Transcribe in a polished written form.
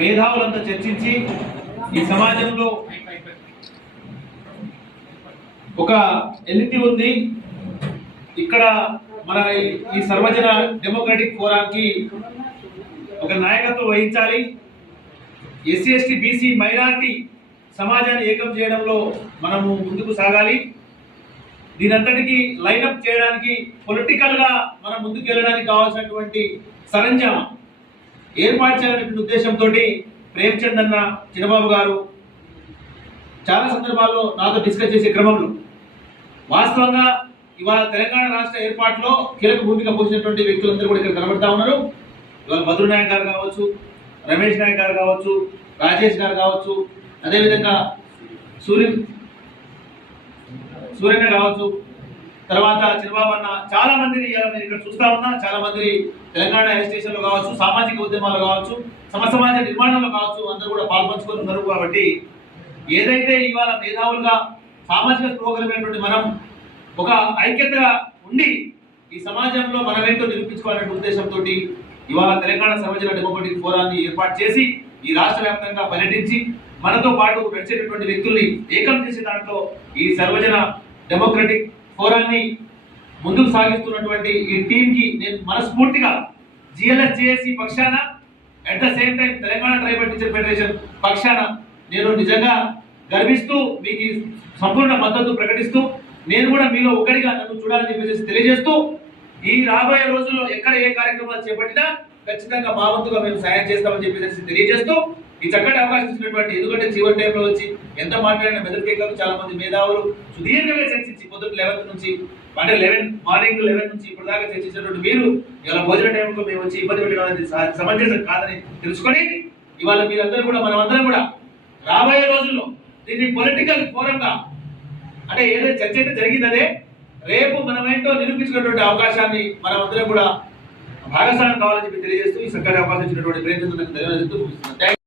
మేధావులంతా చర్చించి ఈ సమాజంలో ఒక ఎలిటి ఉంది. ఇక్కడ మన ఈ సర్వజన డెమోక్రటిక్ ఫోరానికి ఒక నాయకత్వం వహించాలి. ఎస్సీ ఎస్టీ బీసీ మైనారిటీ సమాజాన్ని ఏకం చేయడంలో మనము ముందుకు సాగాలి. దీనంతటికి లైనప్ చేయడానికి పొలిటికల్ గా మనం ముందుకు వెళ్ళడానికి కావాల్సినటువంటి సరంజామా ఏర్పాటు చేయాలనే ఉద్దేశంతో ప్రేమ్చంద్ అన్న, చిన్నబాబు గారు చాలా సందర్భాల్లో నాతో డిస్కస్ చేసే క్రమంలో వాస్తవంగా ఇవాళ తెలంగాణ రాష్ట్ర ఏర్పాటులో కీలక భూమిక పోషించినటువంటి వ్యక్తులందరూ కూడా ఇక్కడ కనబడతా ఉన్నారు. ఇవాళ భద్రు నాయక్ గారు కావచ్చు, రమేష్ నాయక్ గారు కావచ్చు, రాజేష్ గారు కావచ్చు, అదేవిధంగా సూర్యన్న కావచ్చు, తర్వాత చిన్నబాబు అన్న, చాలా మందిని నేను ఇక్కడ చూస్తా ఉన్నా. చాలా మంది తెలంగాణ ఎస్టేషన్ లో కావచ్చు, సామాజిక ఉద్యమాలు కావచ్చు, సమాజ నిర్మాణంలో కావచ్చు, అందరూ కూడా పాల్పంచుకొని ఉన్నారు. కాబట్టి ఏదైతే ఇవాళ మేధావులుగా సామాజిక స్పృహకరమైనటువంటి మనం ఒక ఐక్యతగా ఉండి ఈ సమాజంలో మనమేంటో నిరూపించుకోవాలనే ఉద్దేశంతో ఇవాళ తెలంగాణ సర్వజన డెమోక్రటిక్ ఫోరాన్ని ఏర్పాటు చేసి ఈ రాష్ట్ర వ్యాప్తంగా పర్యటించి మనతో పాటు నడిచేటటువంటి వ్యక్తుల్ని ఏకం చేసే దాంట్లో ఈ సర్వజన డెమోక్రటిక్ ఫోరాన్ని ముందుకు సాగిస్తున్నటువంటి ఈ టీంకి నేను మనస్ఫూర్తిగా జిఎల్ఎస్ జేఏసీ పక్షాన, at the same time Telangana tribal teacher federation పక్షాన నేను నిజంగా గర్విస్తూ మీకు సంపూర్ణ మద్దతు ప్రకటిస్తూ, నేను కూడా మీలో ఒకటిగా నన్ను చూడాలని చెప్పేసి తెలియజేస్తూ, ఈ రాబోయే రోజుల్లో ఎక్కడ ఏ కార్యక్రమాలు చేపట్టినా ఖచ్చితంగా మా వంతుగా మేము సాయం చేస్తామని చెప్పేసి తెలియజేస్తూ, ఈ చక్కటి అవకాశం ఇచ్చినటువంటి, ఎందుకంటే చివరి టైంలో వచ్చి ఎంత మాట్లాడిన మెదడుకేకలు చాలా మంది మేధావులు సుదీర్ఘంగా చర్చించి పొద్దున్న 11 నుంచి అంటే మార్నింగ్ 11 నుంచి ఇప్పుడు దాకా చర్చించినటువంటి మీరు ఇవాళ భోజన టైంలో మేము వచ్చి ఇబ్బంది పెట్టడం అనేది సమంజసం కాదని తెలుసుకొని ఇవాళ మీరందరూ కూడా మనమందరం కూడా రాబోయే రోజుల్లో దీన్ని పొలిటికల్ ఫోరంగా అంటే ఏదైతే చర్చ అయితే జరిగిందనే రేపు మనమేంటో నిరూపించుకున్నటువంటి అవకాశాన్ని మనమందరం కూడా భాగస్వామ్యం కావాలని చెప్పి తెలియజేస్తూ ఈ చక్కటి అవకాశం ఇచ్చినటువంటి ప్రయత్నం ధన్యవాదాలు.